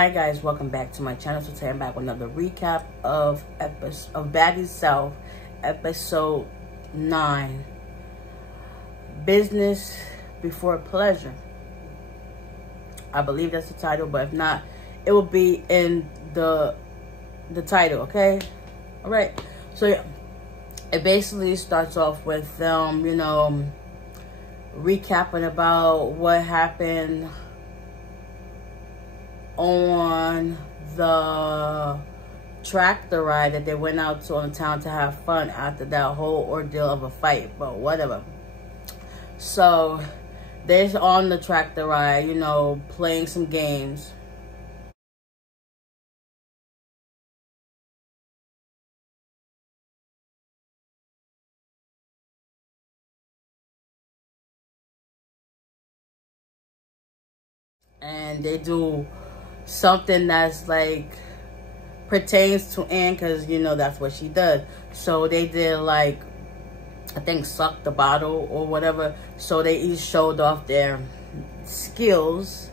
Hi guys, welcome back to my channel. So today I'm back with another recap of Baddies South, episode 9. Business before pleasure. I believe that's the title, but if not, it will be in the title, okay? Alright. So yeah, it basically starts off with them, recapping about what happened on the tractor ride that they went out to on town to have fun after that whole ordeal of a fight, but whatever. So they're on the tractor ride, playing some games. And they do something that's like pertains to Anne, because that's what she does. So they did, like, I think suck the bottle or whatever. So they each showed off their skills,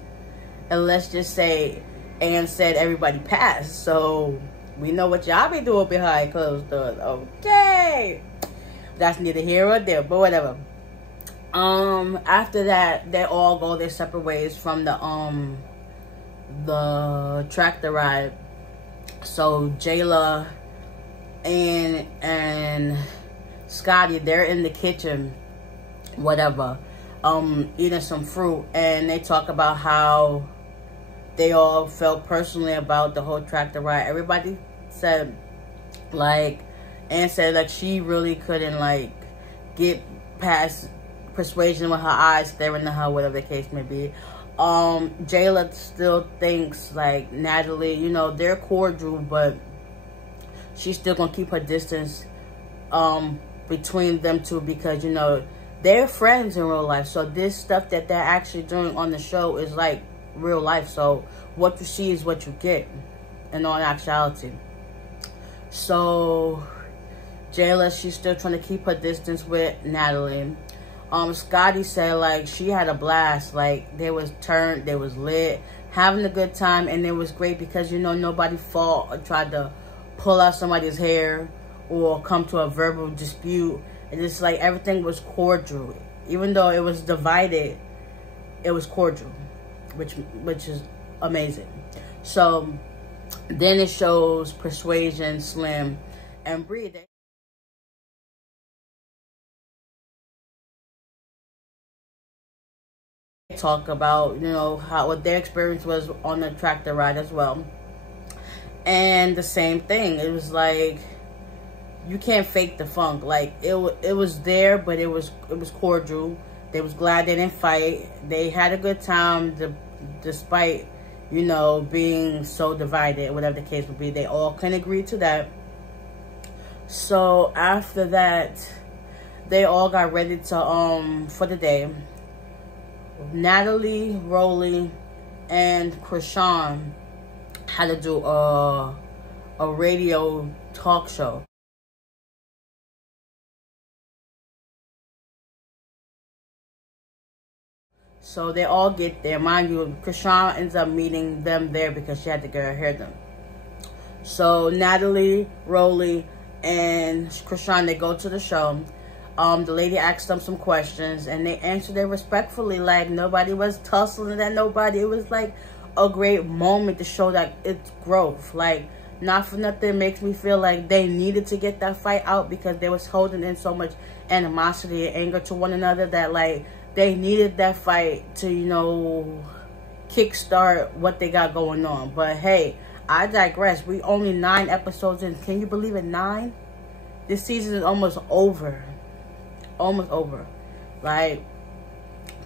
and let's just say Anne said everybody passed, so we know what y'all be doing behind closed doors. Okay, that's neither here or there, but whatever. After that, they all go their separate ways from the tractor ride. So Jayla and Scotty, they're in the kitchen, whatever, eating some fruit, and they talk about how they all felt personally about the whole tractor ride. Everybody said, like, Anne said, like, she really couldn't, like, get past persuasion with her eyes staring at her, whatever the case may be. Jayla still thinks, like, Natalie, they're cordial, but she's still gonna keep her distance between them two, because they're friends in real life. So this stuff that they're actually doing on the show is like real life. So what you see is what you get in all actuality. So Jayla, she's still trying to keep her distance with Natalie. Scotty said, like, she had a blast. Like, they was lit, having a good time, and it was great because, nobody fought or tried to pull out somebody's hair or come to a verbal dispute. And it's like everything was cordial. Even though it was divided, it was cordial, which is amazing. So then it shows Persuasion, Slim, and Bree. Talk about what their experience was on the tractor ride as well, and the same thing. It was like, you can't fake the funk. Like, it was there, but it was cordial. They was glad they didn't fight. They had a good time despite being so divided, whatever the case would be. They all can agree to that. So after that, they all got ready to for the day. Natalie, Rolly, and Krishan had to do a radio talk show. So they all get there. Mind you, Krishan ends up meeting them there because she had to get her hair done. So Natalie, Rolly, and Krishan, they go to the show. The lady asked them some questions, and they answered it respectfully. Like, nobody was tussling at nobody. It was like a great moment to show that it's growth. Like, not for nothing, makes me feel like they needed to get that fight out, because they was holding in so much animosity and anger to one another that, like, they needed that fight to, kickstart what they got going on. But hey, I digress. We only 9 episodes in. Can you believe it? 9? This season is almost over. Almost over. Like,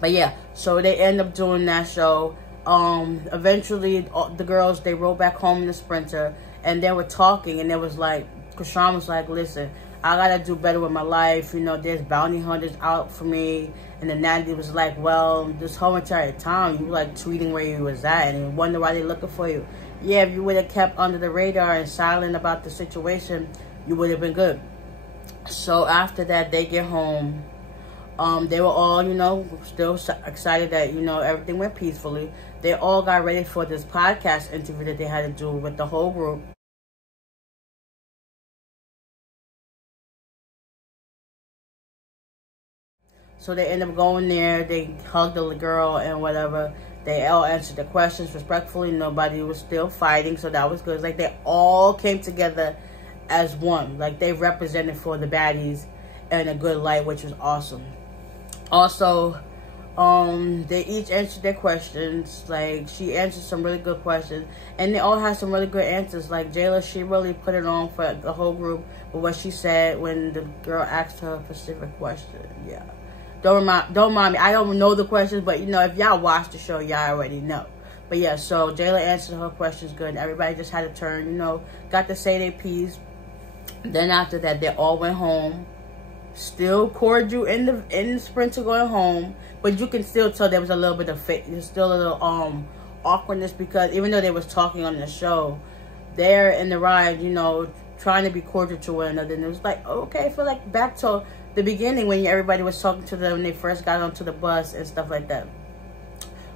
but yeah, so they end up doing that show. Eventually the girls, they rode back home in the Sprinter, and they were talking, and it was like, Krishan was like, listen, I gotta do better with my life. There's bounty hunters out for me. And then Natalie was like, well, this whole entire time you were like tweeting where you was at, and you wonder why they're looking for you. Yeah, if you would have kept under the radar and silent about the situation, you would have been good. So after that, they get home. They were all, you know, still excited that, you know, everything went peacefully. They all got ready for this podcast interview that they had to do with the whole group. So they ended up going there. They hugged the girl and whatever. They all answered the questions respectfully. Nobody was still fighting, so that was good. It's like they all came together as one. Like they represented for the baddies in a good light, which was awesome. Also, they each answered their questions. Like she answered some really good questions, and they all had some really good answers. Like Jayla, she really put it on for the whole group with what she said when the girl asked her a specific question. Yeah. Don't mind me. I don't know the questions, but, you know, if y'all watch the show, y'all already know. But, yeah, so Jayla answered her questions good. Everybody just had a turn, you know, got to say their piece. Then after that, they all went home. Still cordial in the sprint to going home. But you can still tell there was a little bit of there's still a little awkwardness, because even though they was talking on the show, they're in the ride, you know, trying to be cordial to one another. And it was like, okay, I feel like back to the beginning when everybody was talking to them when they first got onto the bus and stuff like that.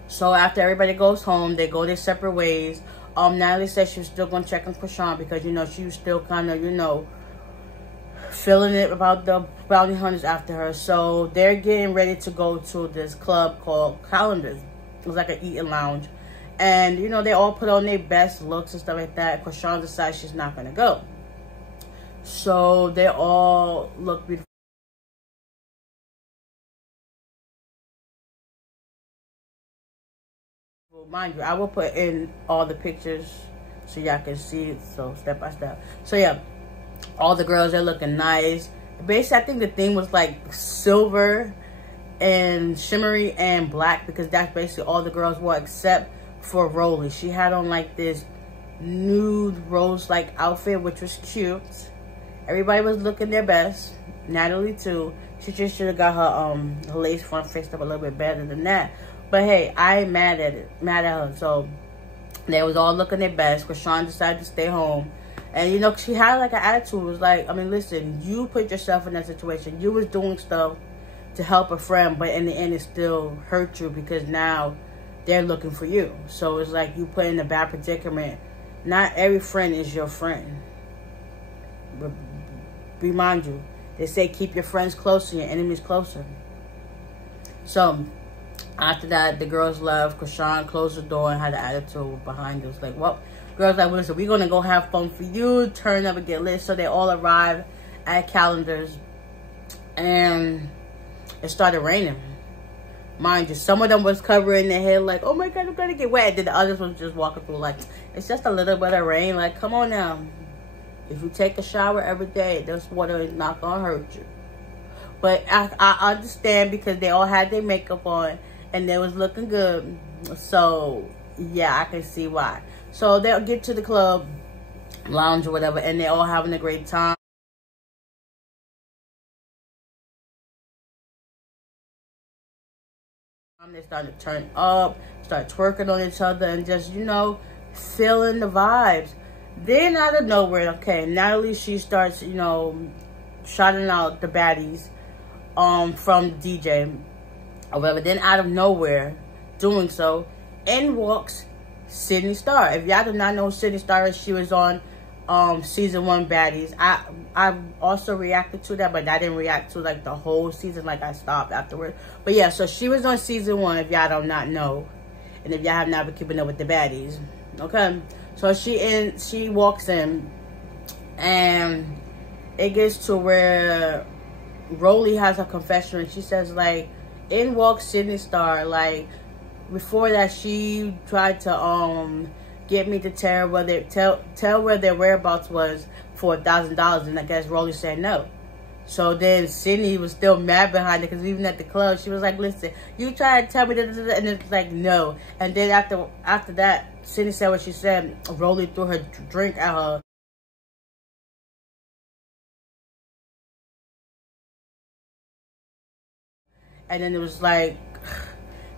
So after everybody goes home, they go their separate ways. Natalie said she was still going to check on Krishan because, you know, she was still kind of, you know, feeling it about the bounty hunters after her. So they're getting ready to go to this club called Calendars. It was like an eating lounge. And, you know, they all put on their best looks and stuff like that. Krishan decides she's not going to go. So they all look beautiful. Mind you, I will put in all the pictures so y'all can see it, so step by step. So yeah, all the girls are looking nice. Basically, I think the theme was like silver and shimmery and black, because that's basically all the girls wore except for Rolly. She had on like this nude rose like outfit, which was cute. Everybody was looking their best. Natalie too. She just should have got her lace front fixed up a little bit better than that. But hey, I ain't mad at her. So they was all looking their best. Krishan decided to stay home. And, you know, she had like an attitude. It was like, I mean, listen, you put yourself in that situation. You was doing stuff to help a friend, but in the end it still hurt you because now they're looking for you. So it's like you put in a bad predicament. Not every friend is your friend. Remind you, they say keep your friends close and your enemies closer. So after that, the girls left. Krishan closed the door and had an attitude behind us. Like, well, girls like, listen, we're going to go have fun for you. Turn up and get lit. So they all arrived at Calendars. And it started raining. Mind you, some of them was covering their head like, oh my God, I'm going to get wet. And then the others was just walking through like, it's just a little bit of rain. Like, come on now. If you take a shower every day, this water is not going to hurt you. But I understand because they all had their makeup on. And they was looking good. So, yeah, I can see why. So, they'll get to the club, lounge or whatever, and they're all having a great time. They started to turn up, start twerking on each other, and just, you know, feeling the vibes. Then, out of nowhere, okay, Natalie, she starts, you know, shouting out the baddies from DJ. Or whatever. Then out of nowhere, doing so, in walks Sydney Star. If y'all do not know who Sydney Star is, she was on season 1 Baddies. I also reacted to that, but I didn't react to like the whole season. Like I stopped afterwards. But yeah, so she was on season 1. If y'all do not know, and if y'all have not been keeping up with the Baddies, okay. So she walks in, and it gets to where Rolly has a confession, and she says like, in walks Sydney Star. Like before that, she tried to get me to tell where their whereabouts was for $1,000, and I guess Rolly said no. So then Sydney was still mad behind it, because even at the club she was like, listen, you try to tell me that, and it's like no. And then after that, Sydney said what she said. Rolly threw her drink at her. And then it was like,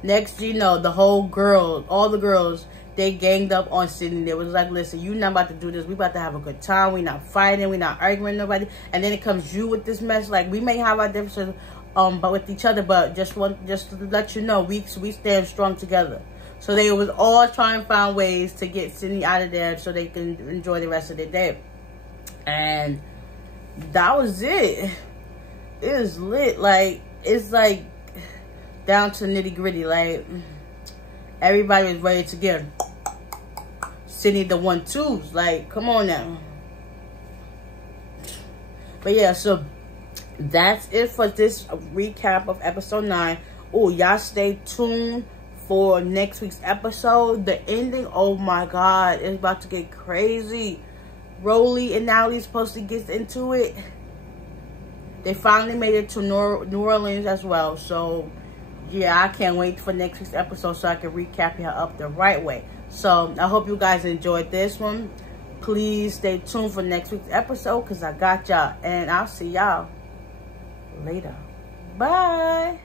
next you know, all the girls, they ganged up on Sydney. It was like, listen, you not about to do this. We about to have a good time. We not fighting. We not arguing with nobody. And then it comes you with this mess. Like, we may have our differences but with each other. But just to let you know, we stand strong together. So they was all trying to find ways to get Sydney out of there so they can enjoy the rest of their day. And that was it. It is lit. Like, it's like down to nitty gritty. Like, everybody was ready to get Sydney the 1-2s. Like, come on now. But yeah, so that's it for this recap of episode 9. Oh, y'all stay tuned for next week's episode. The ending, oh my god, it's about to get crazy. Rolly and Natalie's supposed to get into it. They finally made it to New Orleans as well. So yeah, I can't wait for next week's episode so I can recap y'all up the right way. So I hope you guys enjoyed this one. Please stay tuned for next week's episode because I got y'all. And I'll see y'all later. Bye.